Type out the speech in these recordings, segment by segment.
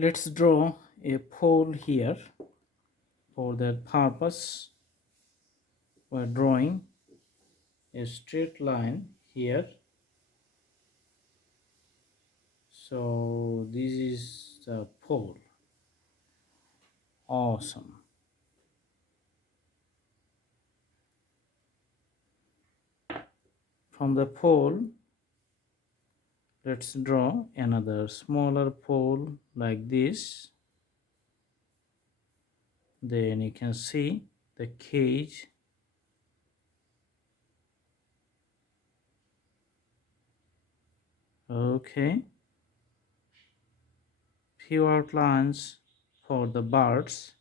Let's draw a pole here. For that purpose, we're drawing a straight line here. So this is the pole. Awesome. From the pole, let's draw another smaller pole like this. Then you can see the cage. Okay, few outlines for the birds.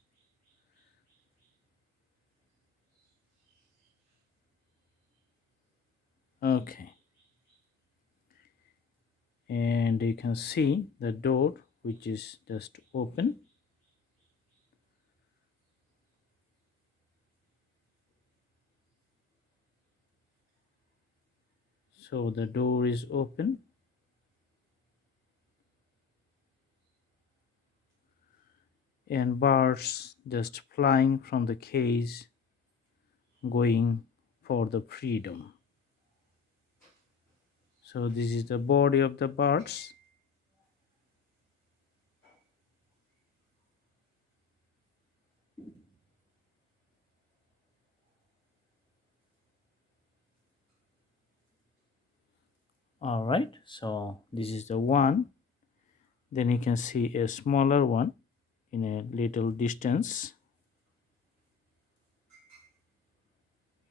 Okay, and you can see the door which is just open. So the door is open. And birds just flying from the cage, going for the freedom. So this is the body of the birds. All right, so this is the one. Then you can see a smaller one in a little distance.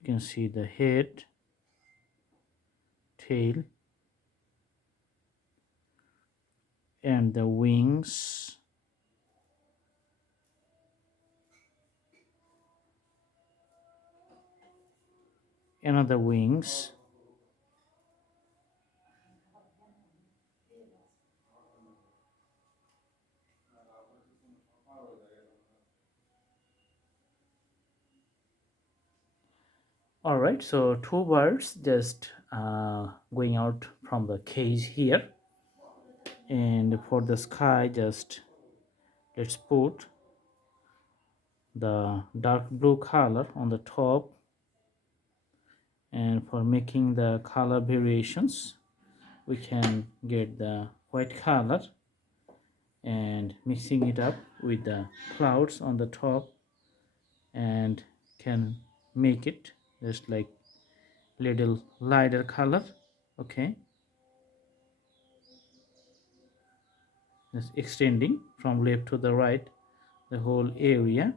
You can see the head, tail, and the wings. Another wings. All right, so two birds just going out from the cage here. And for the sky, just let's put the dark blue color on the top. And for making the color variations, we can get the white color and mixing it up with the clouds on the top, and can make it just like little lighter color. Okay, just extending from left to the right the whole area.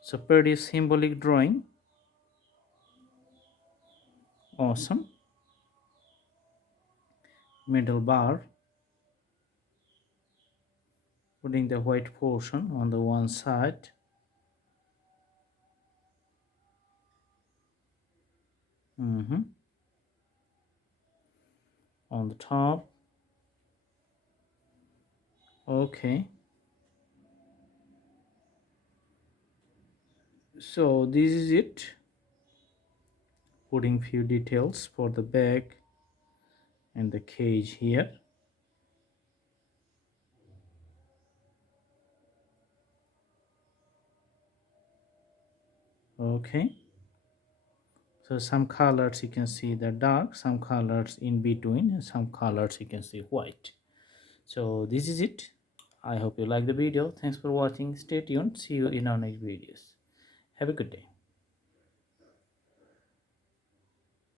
So pretty symbolic drawing. Awesome. Middle bar, putting the white portion on the one side. On the top. Okay, so this is it. Putting few details for the back and the cage here. Okay, so some colors you can see the dark, some colors in between, and some colors you can see white. So this is it. I hope you like the video. Thanks for watching. Stay tuned. See you in our next videos. Have a good day.